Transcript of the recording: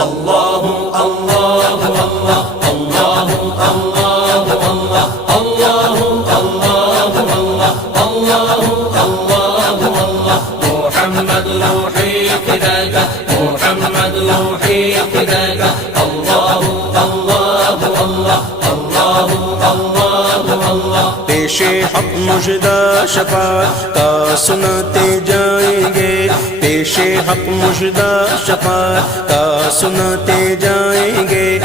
अल्लाहु अल्लाहु अल्लाह अल्लाहु अल्लाहु अल्लाह अल्लाहु अल्लाहु अल्लाह अल्लाहु अल्लाहु अल्लाह मुहम्मद रूही फिदाका मुहम्मद रूही फिदाका अल्लाहु अल्लाहु अल्लाह अल्लाहु अल्लाहु अल्लाह पेशे हक मुजदा शफाअत का सुनाते जाएंगे पेशे हक मुजदा शफाअत का सुनाते जाएंगे।